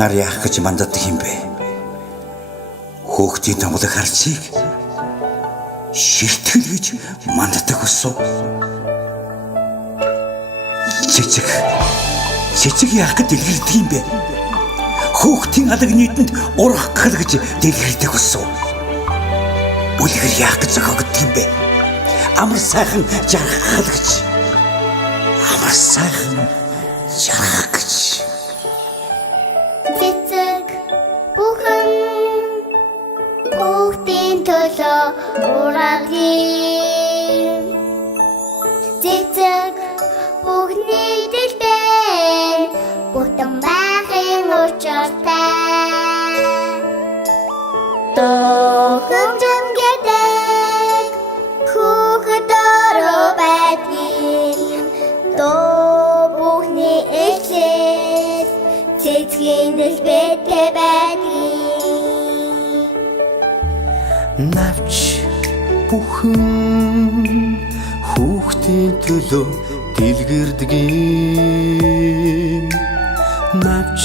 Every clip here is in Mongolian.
Нар яах гэж манддаг юм бэ? Хүүхдийн томлог харцыг ширтгэл гэж манддаг өссөн. Цэцэг яах гэж дэлгэрдэг юм бэ? Хүүхдийн алаг нийтэнд урах гэж дэлгэрдэг өссөн. Үлгэр яах гэж зохиогддог юм бэ? Амар сайхан жаргах гэж. Амар сайхан жаргах гэж. Цэцэг бүхэн хүүхдийн төлөө урагын. Цэцэг бүхний дэлбэн бүтэн байхын учиртай. Тохомжон гэдэг хүүхэд ороо байдгийн. Бүхний эхлэл цэцгийн дэлбэтэй байдгийн. Навч бүхэн хүүхдийн төлөө дэлгэрдэг юм. Навч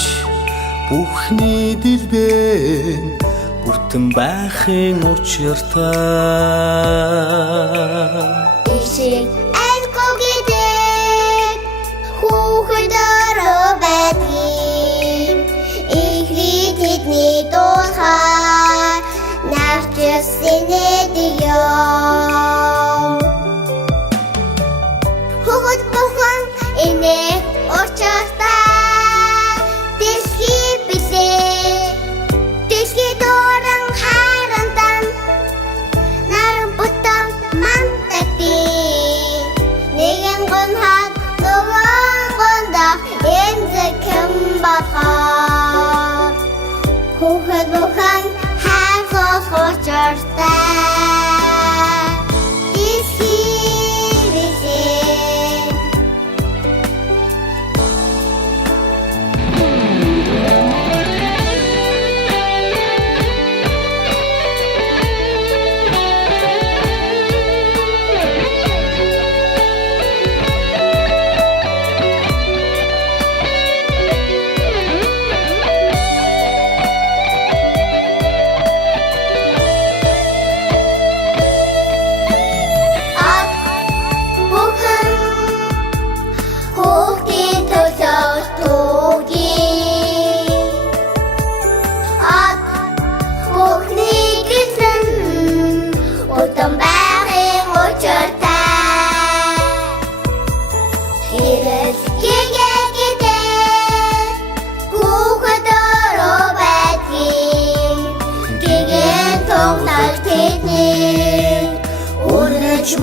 бүхний дэлбэн бүтэн байхын учиртай. Ишиг айлгүй гэдэг хүүхэд ороо байдгийн. Ихрий тэдний дуулахаар навч сэнэдэг юм. Хүүхэд бүхэн энэ учиртай. Дэлхий билээ. Дэлхий дуран харандан наран бүтэн мантагдیں۔ Нэгэн гонхаг нөгөө гондох эмзэг хэн бахаар. Хүүхэд бүхэн хайрлах учиртай. Дэлхий билээ.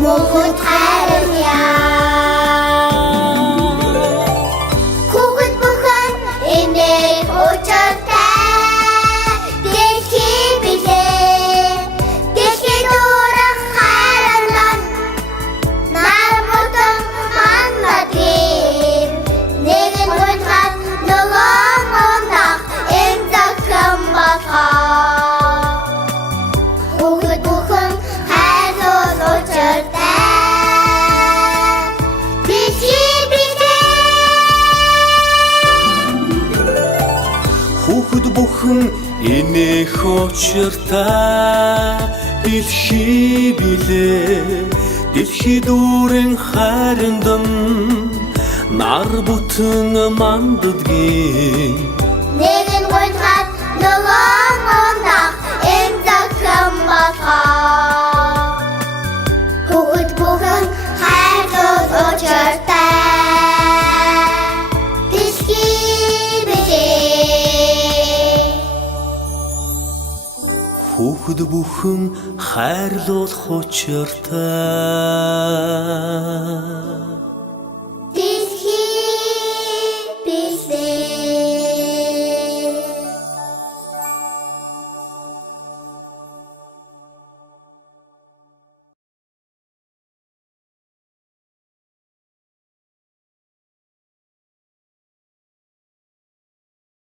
Мөхөд хайрна. Хүүхэд бүхэн энэ учиртай. Дэлхий билээ. Дэлхий дурах харандан нар бүтэн мандагдیں۔ Нэгэн гонхаг нөгөө гондох эмзэг хэн бахаар. Хүүхэд бүхэн хайрлах учиртай. Хүүхэд бүхэн энэх учиртай. Дэлхий билээ. Дэлхий дүүрэн хайрандан нар бүтэн мандагдیں۔ Нэгэн гонхаг нөгөө гондох эмзэг хэн бахаар. Хүүхэд бүхэн хайрлах учиртай. Дэлхий билээ. Хүүхэд бүхэн хайрлуулах учиртай.